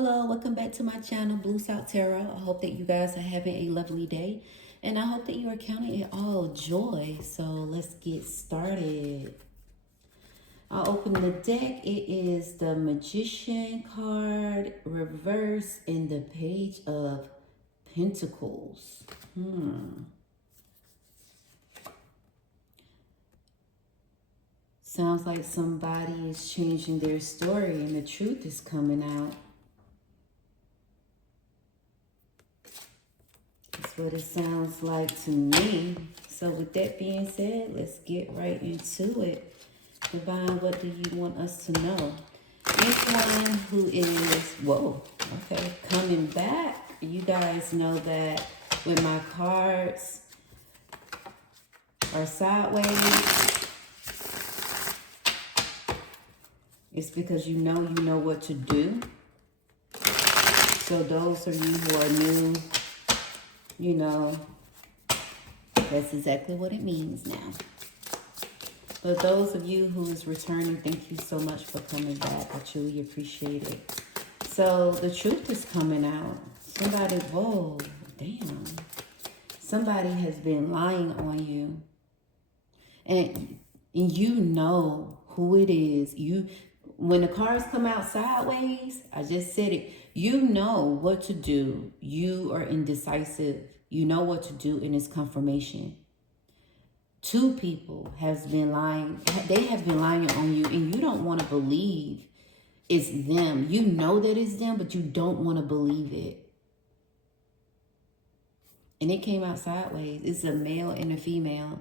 Hello, welcome back to my channel, Blue South Tarot. I hope that you guys are having a lovely day, and I hope that you are counting it all joy. So let's get started. I'll open the deck. It is the Magician card, reverse, and the Page of Pentacles. Sounds like somebody is changing their story and the truth is coming out. That's what it sounds like to me. So with that being said, let's get right into it. Divine, what do you want us to know? Anyone who is, coming back. You guys know that when my cards are sideways, it's because you know what to do. So those of you who are new, you know, that's exactly what it means now. But those of you who is returning, thank you so much for coming back. I truly appreciate it. So the truth is coming out. Somebody, whoa, damn. Somebody has been lying on you. And you know who it is. When the cards come out sideways, I just said it, you know what to do. You are indecisive. You know what to do, and it's confirmation. Two people has been lying. They have been lying on you, and you don't want to believe it's them. You know that it's them, but you don't want to believe it. And it came out sideways. It's a male and a female.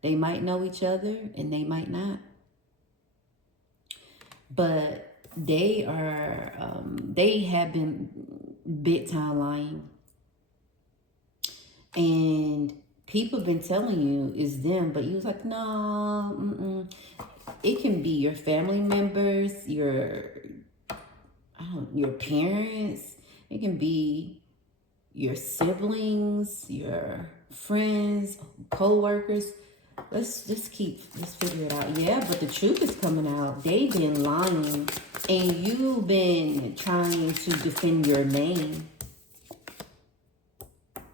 They might know each other, and they might not. But they have been big time lying. And people have been telling you it's them, but you was like, no, It can be your family members, your parents. It can be your siblings, your friends, co-workers. Let's figure it out. Yeah, but the truth is coming out. They've been lying, and you've been trying to defend your name.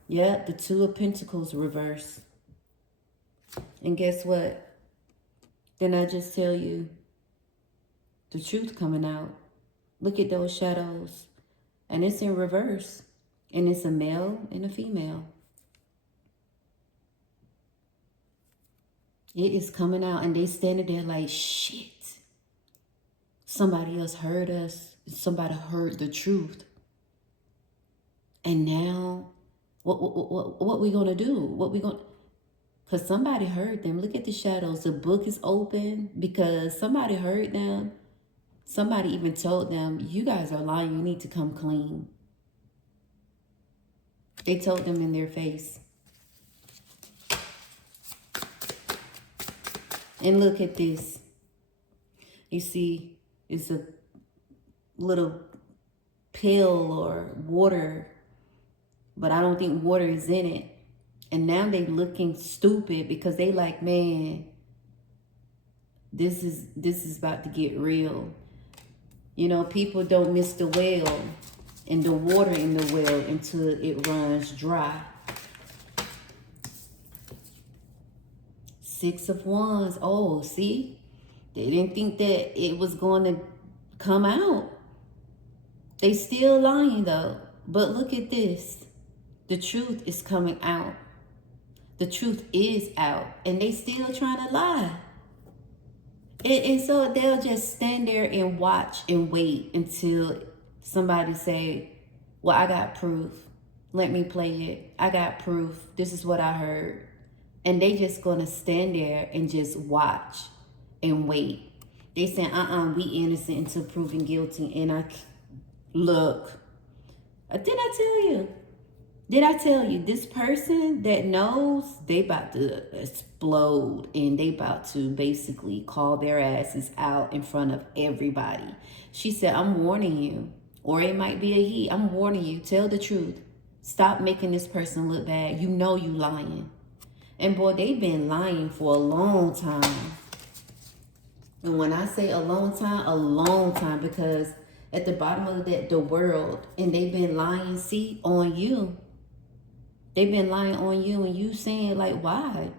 Yeah, the Two of Pentacles reverse. And guess what? Then I just tell you the truth coming out. Look at those shadows. And it's in reverse. And it's a male and a female. It is coming out, and they standing there like, shit. Somebody else heard us. Somebody heard the truth. And now, what we gonna do? Because somebody heard them. Look at the shadows. The book is open because somebody heard them. Somebody even told them, you guys are lying. You need to come clean. They told them in their face. And look at this. You see, it's a little pill or water, but I don't think water is in it. And now they looking stupid because they like, man, this is about to get real. You know, people don't miss the well and the water in the well until it runs dry. Six of Wands. Oh, see? They didn't think that it was going to come out. They still lying, though. But look at this. The truth is coming out. The truth is out. And they still trying to lie. And so they'll just stand there and watch and wait until somebody say, well, I got proof. Let me play it. I got proof. This is what I heard. And they just gonna stand there and just watch and wait. They saying, we innocent until proven guilty. And look, did I tell you? Did I tell you, this person that knows, they about to explode and they about to basically call their asses out in front of everybody. She said, I'm warning you, or it might be a he. I'm warning you, tell the truth. Stop making this person look bad. You know you lying. And boy, they've been lying for a long time. And when I say a long time, because At the bottom of that, the world. And they've been lying, see, on you. They've been lying on you, and you saying, like, why?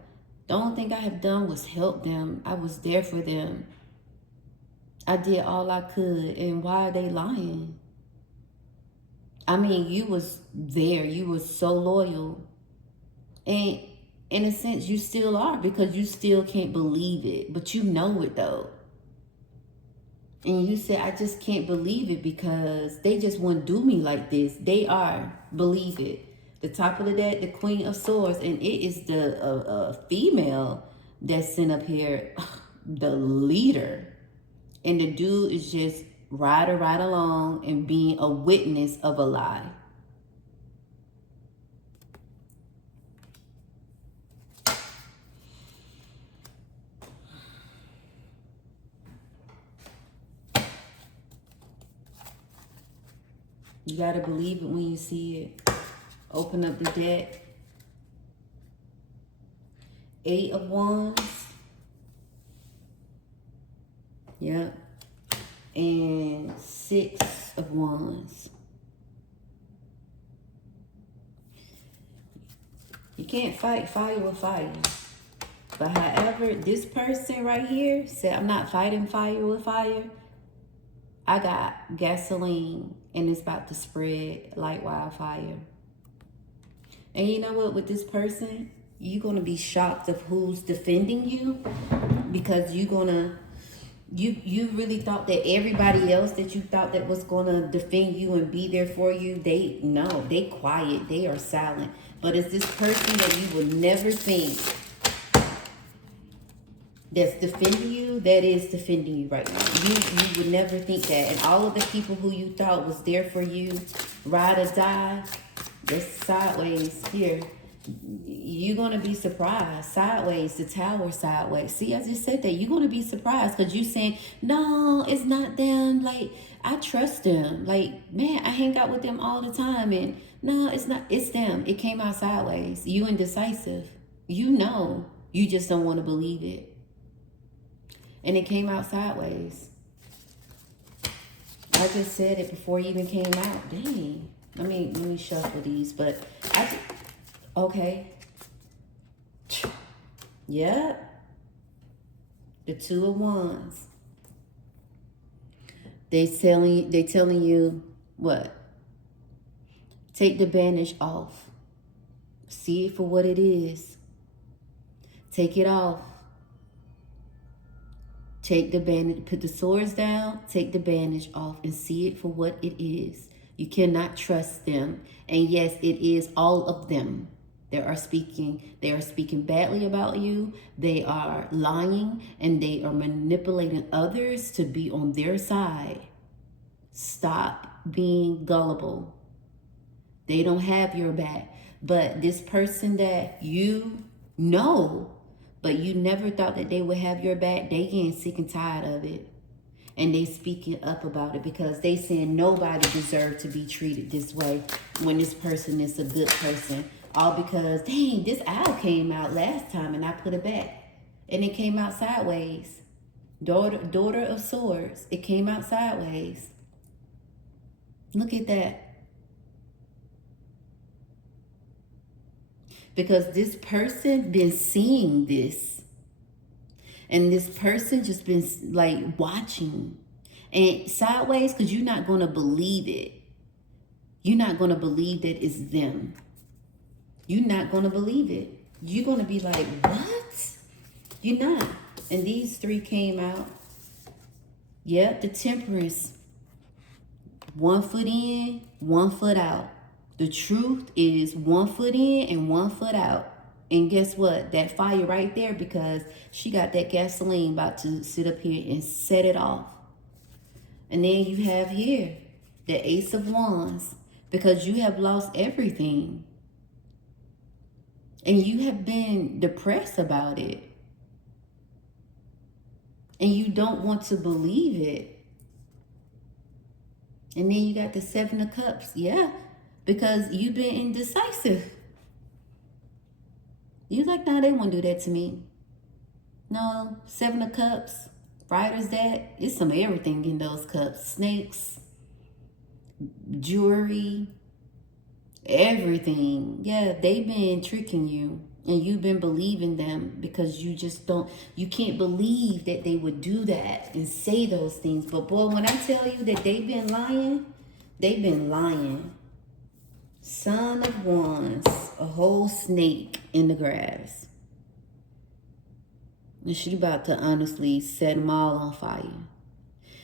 The only thing I have done was help them. I was there for them. I did all I could. And why are they lying? I mean, you was there. You was so loyal. And in a sense, you still are, because you still can't believe it. But you know it, though. And you said, I just can't believe it because they just wouldn't do me like this. They are. Believe it. The top of the deck, the Queen of Swords. And it is the female that's sent up here, the leader. And the dude is just riding right along and being a witness of a lie. You got to believe it when you see it. Open up the deck. 8 of Wands. Yep. And 6 of Wands. You can't fight fire with fire. But however, this person right here said, I'm not fighting fire with fire. I got gasoline and it's about to spread like wildfire. And you know what, with this person, you're going to be shocked of who's defending you, because you're going to, you really thought that everybody else that you thought that was going to defend you and be there for you, they quiet, they are silent. But it's this person that you would never think that's defending you, that is defending you right now. You would never think that. And all of the people who you thought was there for you, ride or die, that's sideways here. You're going to be surprised. Sideways, the tower sideways. See, I just said that. You're going to be surprised because you're saying, no, it's not them. Like, I trust them. Like, man, I hang out with them all the time. And no, it's not. It's them. It came out sideways. You indecisive. You know. You just don't want to believe it. And it came out sideways. I just said it before it even came out. Dang. Let me shuffle these. But okay. Yep. The 2 of Wands. They telling you what? Take the bandage off. See it for what it is. Take it off. Take the bandage, put the swords down, take the bandage off and see it for what it is. You cannot trust them. And yes, it is all of them. They are speaking badly about you. They are lying and they are manipulating others to be on their side. Stop being gullible. They don't have your back. But this person that you know, but you never thought that they would have your back, they getting sick and tired of it. And they speaking up about it because they saying nobody deserves to be treated this way when this person is a good person. All because, dang, this owl came out last time and I put it back. And it came out sideways. Daughter of Swords. It came out sideways. Look at that. Because this person been seeing this. And this person just been like watching. And sideways, because you're not going to believe it. You're not going to believe that it's them. You're not going to believe it. You're going to be like, what? You're not. And these 3 came out. Yep, the Temperance. 1 foot in, 1 foot out. The truth is 1 foot in and 1 foot out. And guess what? That fire right there, because she got that gasoline about to sit up here and set it off. And then you have here the Ace of Wands, because you have lost everything. And you have been depressed about it. And you don't want to believe it. And then you got the 7 of Cups. Yeah. Because you've been indecisive. You like, nah, they won't do that to me. No, 7 of Cups, Rider's deck. It's some everything in those cups. Snakes, jewelry, everything. Yeah, they've been tricking you. And you've been believing them because you just you can't believe that they would do that and say those things. But boy, when I tell you that they've been lying, they've been lying. Son of Wands, a whole snake in the grass. And she about to honestly set them all on fire.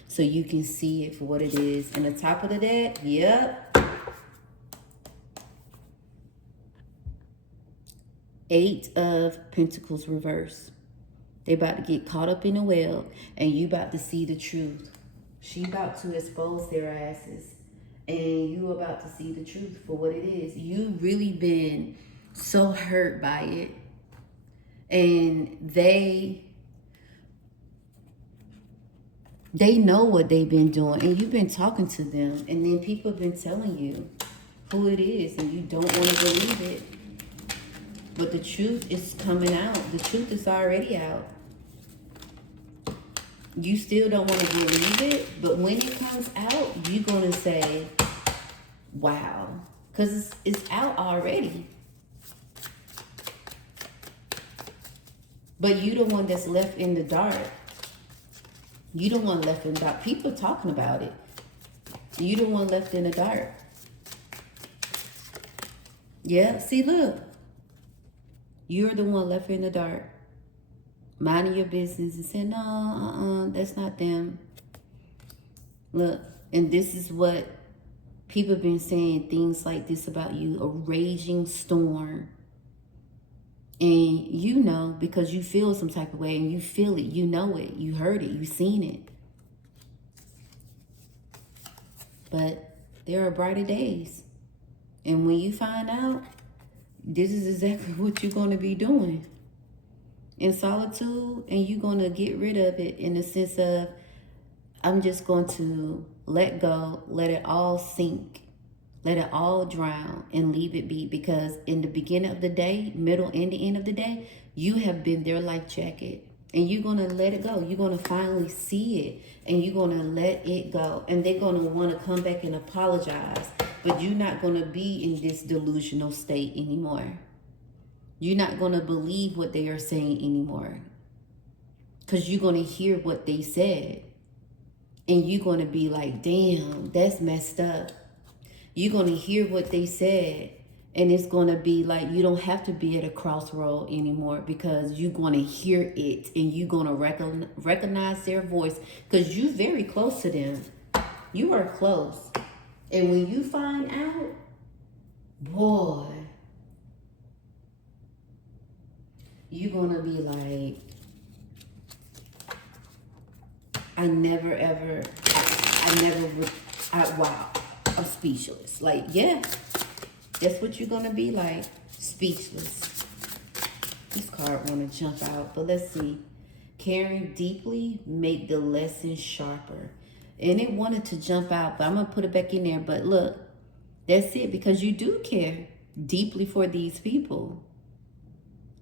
So you can see it for what it is. And the top of the deck, yep. 8 of Pentacles reverse. They about to get caught up in a web, and you about to see the truth. She about to expose their asses, and you about to see the truth for what it is. You really been so hurt by it, and they know what they've been doing, and you've been talking to them, and then people have been telling you who it is, and you don't want to believe it. But the truth is coming out. The truth is already out. You still don't want to believe it, but when it comes out, you're going to say, wow. Because it's out already. But you the one that's left in the dark. You the one left in the dark. People talking about it. You the one left in the dark. Yeah, see, look. You're the one left in the dark, minding your business and saying, no, that's not them. Look, and this is what people have been saying, things like this about you, a raging storm. And you know, because you feel some type of way, and you feel it, you know it, you heard it, you seen it. But there are brighter days. And when you find out, this is exactly what you're going to be doing in solitude, and you're going to get rid of it in the sense of, I'm just going to let go, let it all sink, let it all drown, and leave it be. Because in the beginning of the day, middle, and the end of the day, you have been their life jacket, and you're going to let it go. You're going to finally see it, and you're going to let it go, and they're going to want to come back and apologize. But you're not going to be in this delusional state anymore. You're not going to believe what they are saying anymore. Because you're going to hear what they said. And you're going to be like, damn, that's messed up. You're going to hear what they said. And it's going to be like, you don't have to be at a crossroad anymore, because you're going to hear it. And you're going to recognize their voice. Because you're very close to them. You are close. And when you find out, boy, you're going to be like, wow, I'm speechless. Like, yeah, that's what you're going to be like, speechless. This card want to jump out, but let's see. Caring deeply, make the lesson sharper. And it wanted to jump out, but I'm going to put it back in there. But look, that's it, because you do care deeply for these people.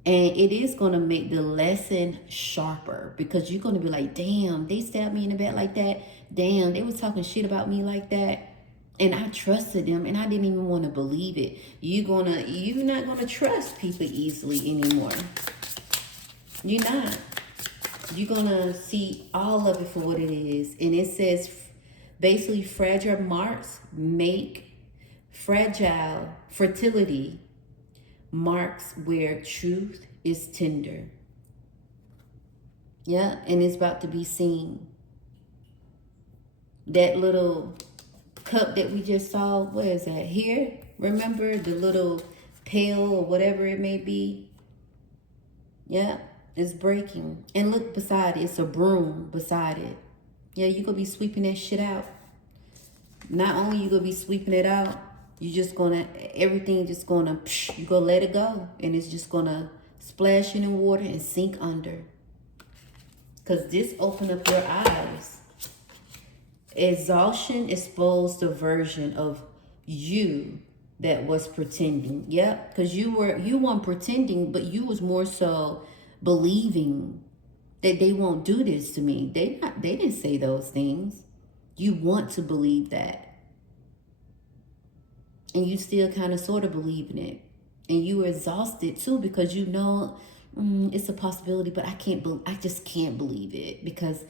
And it is going to make the lesson sharper, because you're going to be like, damn, they stabbed me in the back like that. Damn, they was talking shit about me like that. And I trusted them, and I didn't even want to believe it. You're not going to trust people easily anymore. You're not. You're going to see all of it for what it is. And it says, basically, fragile marks make fragile fertility marks where truth is tender. Yeah, and it's about to be seen. That little cup that we just saw, where is that? Here? Remember the little pail or whatever it may be? Yeah. It's breaking. And look beside it. It's a broom beside it. Yeah, you're going to be sweeping that shit out. Not only you going to be sweeping it out, you just going to, everything just going to, you're going to let it go. And it's just going to splash in water and sink under. Because this opened up your eyes. Exhaustion exposed the version of you that was pretending. Yep, because you weren't pretending, but you was more so believing that they won't do this to me. They didn't say those things. You want to believe that. And you still kind of sort of believe in it. And you were exhausted too, because you know it's a possibility, but I just can't believe it, because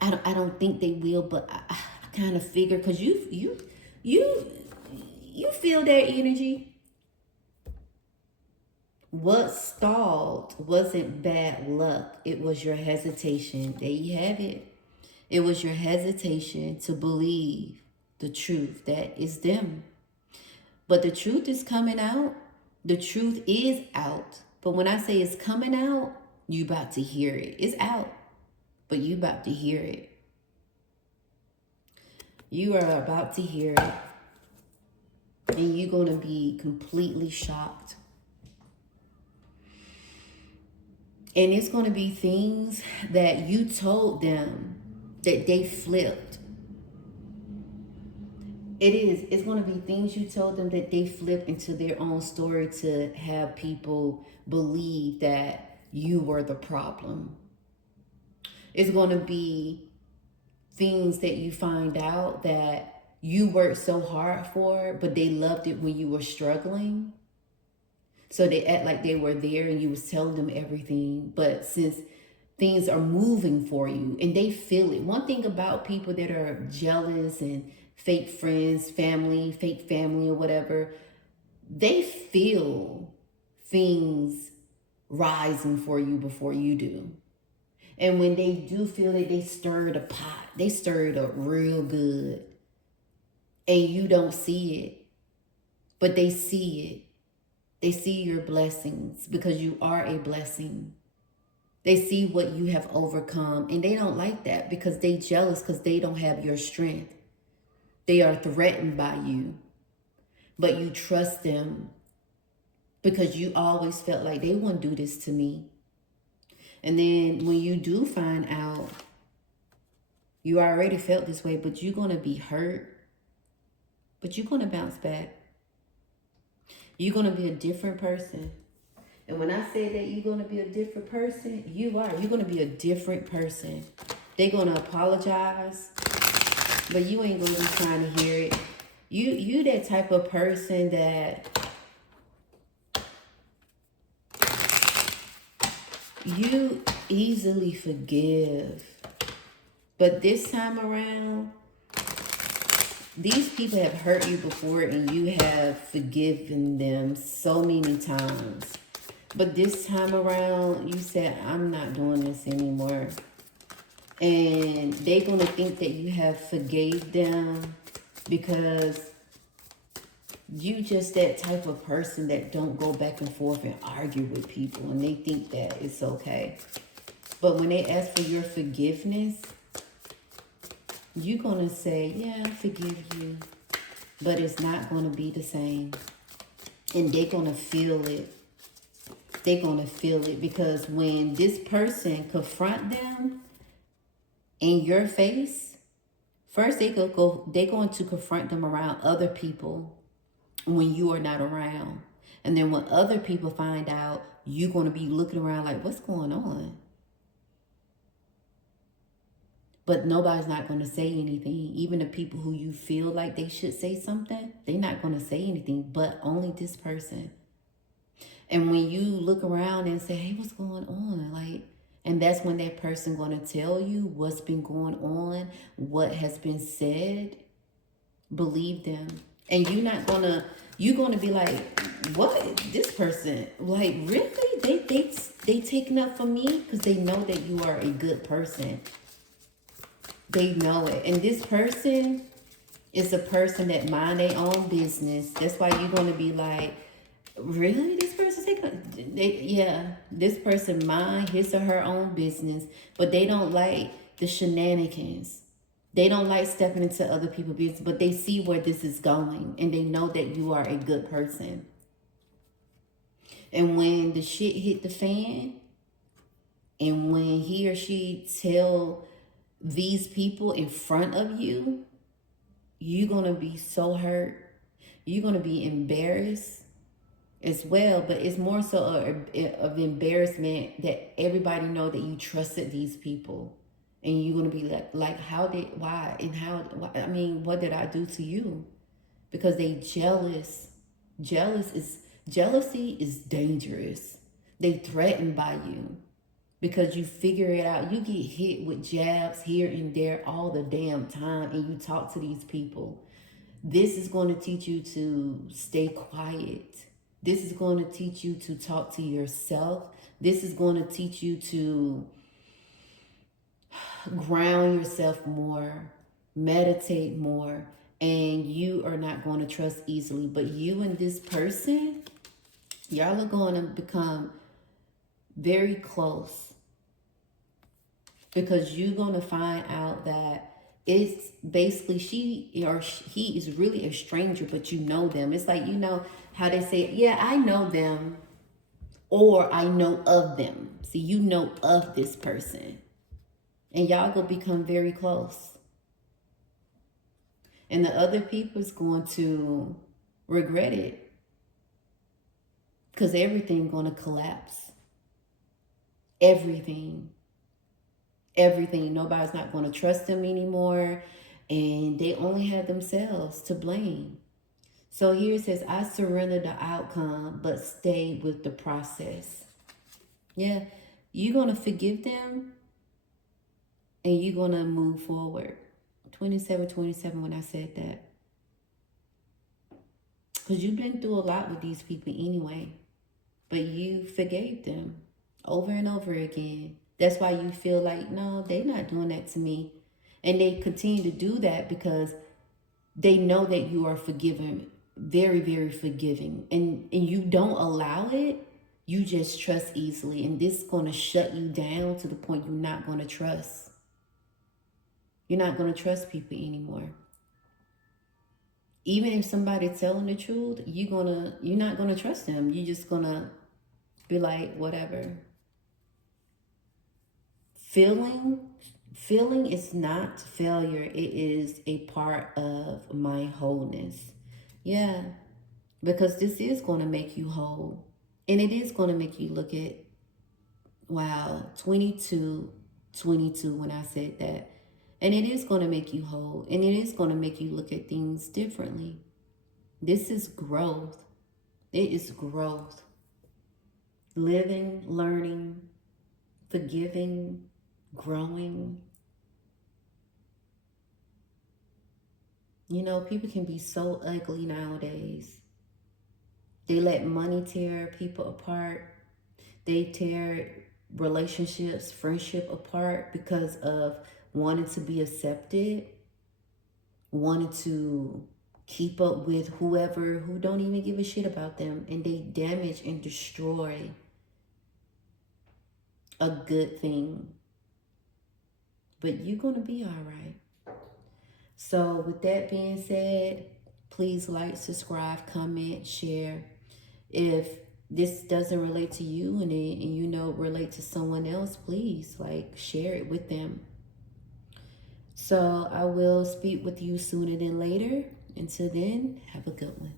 I don't think they will, but I kind of figure, because you feel their energy. What stalled wasn't bad luck. It was your hesitation. There you have it. It was your hesitation to believe the truth that is them. But the truth is coming out. The truth is out. But when I say it's coming out, you about to hear it. It's out, but you about to hear it. You are about to hear it. And you're going to be completely shocked. And it's going to be things that you told them that they flipped. It's going to be things you told them that they flipped into their own story to have people believe that you were the problem. It's going to be things that you find out that you worked so hard for, but they loved it when you were struggling. So they act like they were there and you was telling them everything. But since things are moving for you and they feel it. One thing about people that are jealous and fake friends, fake family or whatever, they feel things rising for you before you do. And when they do feel it, they stir the pot. They stir it up real good. And you don't see it, but they see it. They see your blessings because you are a blessing. They see what you have overcome, and they don't like that because they jealous because they don't have your strength. They are threatened by you, but you trust them because you always felt like they wouldn't do this to me. And then when you do find out, you already felt this way, but you're going to be hurt, but you're going to bounce back. You're going to be a different person. And when I say that you're going to be a different person, you are. You're going to be a different person. They're going to apologize, but you ain't going to be trying to hear it. You that type of person that you easily forgive. But this time around, these people have hurt you before and you have forgiven them so many times. But this time around, you said, I'm not doing this anymore. And they're going to think that you have forgave them because you just that type of person that don't go back and forth and argue with people. And they think that it's okay. But when they ask for your forgiveness, you're going to say, yeah, I forgive you. But it's not going to be the same. And they're going to feel it. They're going to feel it because when this person confront them in your face, first they're going to confront them around other people when you are not around. And then when other people find out, you're going to be looking around like, what's going on? But nobody's not going to say anything. Even the people who you feel like they should say something, they're not going to say anything, but only this person. And when you look around and say, hey, what's going on? And that's when that person going to tell you what's been going on, what has been said. Believe them. And you're going to be like, what? This person, like, really? They taking up for me? Because they know that you are a good person. They know it. And this person is a person that mind their own business. That's why you're going to be like, really? This person's this person mind his or her own business, but they don't like the shenanigans. They don't like stepping into other people's business, but they see where this is going, and they know that you are a good person. And when the shit hit the fan, and when he or she tell these people in front of you, you're going to be so hurt. You're going to be embarrassed as well, but it's more so of embarrassment that everybody know that you trusted these people. And you're going to be like, why, and how, I mean, what did I do to you? because they jealous. Jealousy is dangerous. They threatened by you because you figure it out. You get hit with jabs here and there all the damn time, and you talk to these people. This is going to teach you to stay quiet. This is going to teach you to talk to yourself. This is going to teach you to ground yourself more, meditate more, and you are not going to trust easily. But you and this person, y'all are going to become very close, because you're going to find out that it's basically he is really a stranger, but you know them. It's like, you know how they say, yeah, I know them, or I know of them. See, you know of this person, and y'all gonna become very close. And the other people is going to regret it, because everything gonna collapse. Everything. Nobody's not going to trust them anymore, and they only have themselves to blame. So here it says, I surrender the outcome but stay with the process. Yeah, you're going to forgive them and you're going to move forward. 27 when I said that, because you've been through a lot with these people anyway, but you forgave them over and over again. That's why you feel like, no, they're not doing that to me. And they continue to do that because they know that you are forgiving, very, very forgiving. And you don't allow it. You just trust easily. And this is going to shut you down to the point you're not going to trust. You're not going to trust people anymore. Even if somebody's telling the truth, you're not going to trust them. You're just going to be like, whatever. Feeling is not failure. It is a part of my wholeness. Yeah, because this is going to make you whole. And it is going to make you look at, wow, 22 when I said that. And it is going to make you whole. And it is going to make you look at things differently. This is growth. It is growth. Living, learning, forgiving, growing. You know, people can be so ugly nowadays. They let money tear people apart. They tear relationships, friendship apart because of wanting to be accepted, wanting to keep up with whoever who don't even give a shit about them, and they damage and destroy a good thing. But you're going to be all right. So with that being said, please like, subscribe, comment, share. If this doesn't relate to you and you know relate to someone else, please share it with them. So I will speak with you sooner than later. Until then, have a good one.